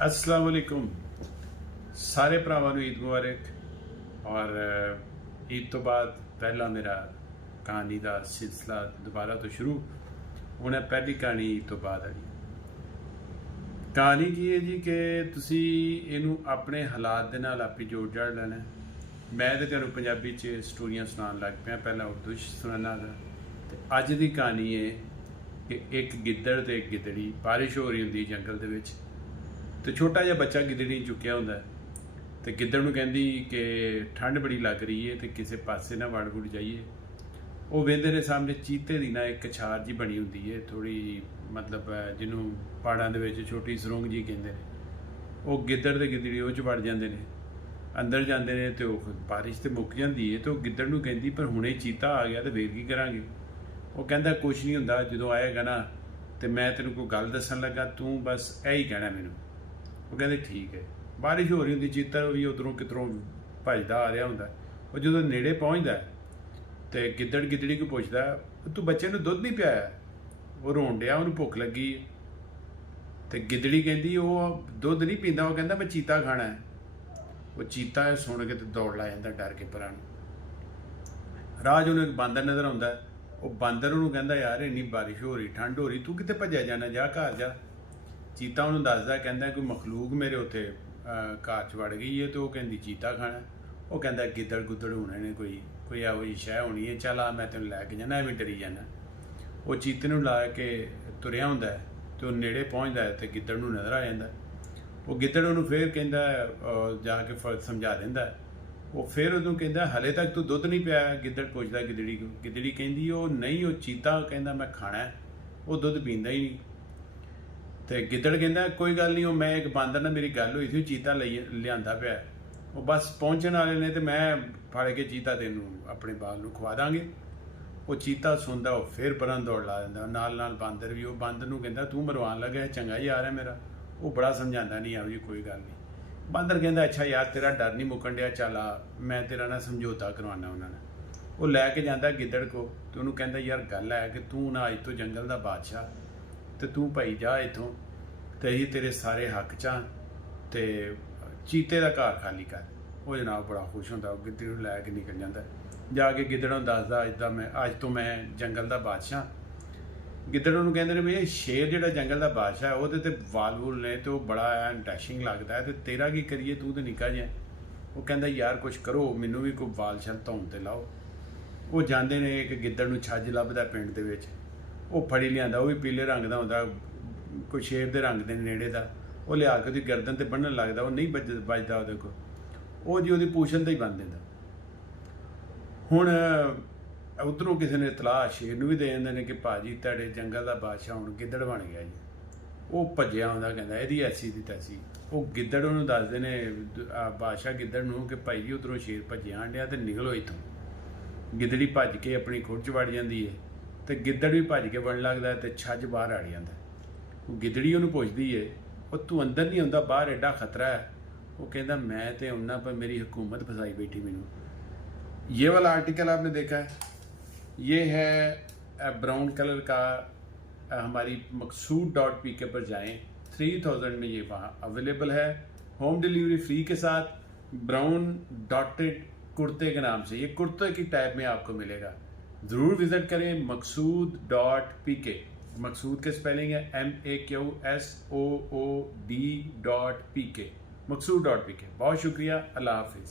अस्सलाम वालेकुम सारे भरावां नूं ईद मुबारक। और ईद तो बाद पहला मेरा कहानी का सिलसिला दोबारा तो शुरू होना। पहली कहानी ईद तो बाद वाली कहानी की है जी कि तुसी इनू अपने हालात दे नाल आपी जोड़ जाड़ लेना। मैं तो तुहानूं पंजाबी च स्टोरियां सुनान लग पिया, पहला उर्दू च सुनाना गा। ते अज दी कहानी है कि एक गिद्दड़ ते एक गिद्दड़ी, बारिश हो रही होंदी जंगल दे विच, तो छोटा जिहा बच्चा गिद्दड़ी चुक्या होंदा तो गिद्दड़ नूं कहंदी कि ठंड बड़ी लग रही है तो किसी पासे ना वड़ वुड़ जाइए। वो वेंदे ने सामने चीते दी ना एक कछार जी बनी होंदी है, थोड़ी मतलब जिन्हों पहाड़ां दे विच छोटी सुरंग जी कहंदे ने। वो गिद्दड़ ते गिद्दड़ी उह च वड़ जांदे ने, अंदर जांदे ने तो बारिश तो मुक जांदी है। तो गिद्दड़ नूं कहंदी पर हुणे चीता आ गया तो फिर की करांगे। वो कहंदा कुछ नहीं हुंदा, जदों आएगा ना तो मैं तेनों कोई गल दस्सण लगा, तू बस यही कहना मैनूं। वो कहते ठीक है। बारिश हो रही होंगी, चीता भी उधरों किधरों भजदा आ रहा होंदा। वो जो नेड़े पहुँचता तो गिद्दड़ गिद्दड़ी को पुछदा, तू बच्चे नूं दुध नहीं पियाया? वो रोन डिया, उन्होंने भुख लगी। तो गिद्दड़ी कहती वो दुध नहीं पींदा, वो कहता मैं चीता खाना है। वो चीता सुन के तो दौड़ ला जाता डर के परां नूं। राह च उन्हें एक बांदर नज़र आता। वो बांदर उन्होंने कहता यार इन्नी बारिश हो रही, ठंड हो रही, तू कितने भज्या जाना, जा घर जा। चीता उन्होंने दसदा, कहता कोई मखलूक मेरे उत्थे घर च वड़ गई है तो वह कहती चीता खाना। वो कहता गिद्दड़ गुद्दड़ होने ने, कोई एहो जी शह होनी है, चल आ मैं तेन लैके जाना, एवं डरी जाना। वो चीते नूं ला के तुरया होंदा है तो नेड़े पहुँचता है तो गिद्दड़ नूं नज़र आ जाता। वो गिद्दड़ उन्होंने फिर कहता जाके फर्क समझा देंदा। वो फिर उदों कहता हले तक तू दुध नहीं पिया? गिद्दड़ पुछदा गिद्दड़ी को। गिद्दड़ी कहती वो नहीं, वो चीता कहता मैं खाना है, वो दुध पींदा ही नहीं। तो गिद्दड़ कहता कोई गल नहीं, मैं एक बांदर ना मेरी गल हुई थी, चीता लिया पिया, वो बस पहुँचने वाले ने तो मैं फड़ के चीता तेनों अपने बाल नूं खवा दांगे। वो चीता सुनता वो फिर परां दौड़ ला दिंदा, नाल नाल बांदर भी। वो बांदर नूं कहता तू मरवान लगा, चंगा ही आ रहा मेरा। वो बड़ा समझाता नहीं आओ जी कोई गल नहीं। बांदर कहता अच्छा यार तेरा डर नहीं मुकन डिया, चल आ मैं तेरा ना समझौता करवाना उन्होंने। वो लैके जाता गिद्दड़ को तो उन्होंने कहता यार गल है कि तू ना अज तो जंगल का बादशाह, तो तू भाई जा इतों, तो अं तेरे सारे हक च हाँ, तो चीते का घर खाली कर। वो जनाब बड़ा खुश होंदा, गिद्दड़ नूं लैके निकल जाता। जाके गिद्दड़ नूं दसदा अज तो मैं जंगल का बादशाह। गिद्दड़ नूं कहंदे ने भी ये शेर जिहड़ा जंगल का बादशाह है वो तो वाल वूल ने तो बड़ा डैशिंग लगता है, तो तेरा की करिए, तू तो निक्का जिहा। वो कहंदा यार कुछ करो, मैनूं भी कोई वाल शल धौन ते लाओ। वो जांदे ने, एक गिद्दड़ नूं छज लभदा पिंड दे विच, वो फड़ी लिआंदा, वो भी पीले रंग का होंदा, कोई शेर के रंग के नेड़े का। वो लिया के उसकी गर्दन से बन्नण लगता, वो नहीं बजदा वो को, वो जी वो पूछण ते ही बन देंदा। हुण उधरों किसी ने इतलाह शेर नूं भी दे जांदे ने कि भाजी तुहाडे जंगल का बादशाह हुण गिद्दड़ बन गया जी। वो भज्जिया आउंदा, कहंदा इहदी ऐसी दी तैसी। वो गिद्दड़ उहनूं दसदे ने बादशाह गिद्दड़ नूं कि भाई जी उधरों शेर भज्जिया आंडिया तो निकलो इत्थों। गिद्दड़ी भज के अपनी खुर च वड़ जांदी है, तो गिद्दड़ भी भज के बन लगदा तो छज बाहर अड़ जांदा। वो गिद्दड़ी उहनूं पुछदी है वो तू अंदर नहीं आउंदा, बाहर एडा खतरा है। वो कहता मैं तो आउना पर मेरी हुकूमत फसाई बैठी मैनूं। ये वाला आर्टिकल आपने देखा है, ये है ब्राउन कलर का। हमारी मकसूद.pk पर जाएं, 3000 में ये वहाँ अवेलेबल है, होम डिलीवरी फ्री के साथ। ब्राउन डॉटेड कुर्ते के नाम से, ये कुर्ते की टाइप में आपको मिलेगा। ज़रूर विजिट करें मकसूद.pk। मकसूद के स्पेलिंग है MAQSOOD.pk, मकसूद.pk। बहुत शुक्रिया, अल्लाह हाफिज़।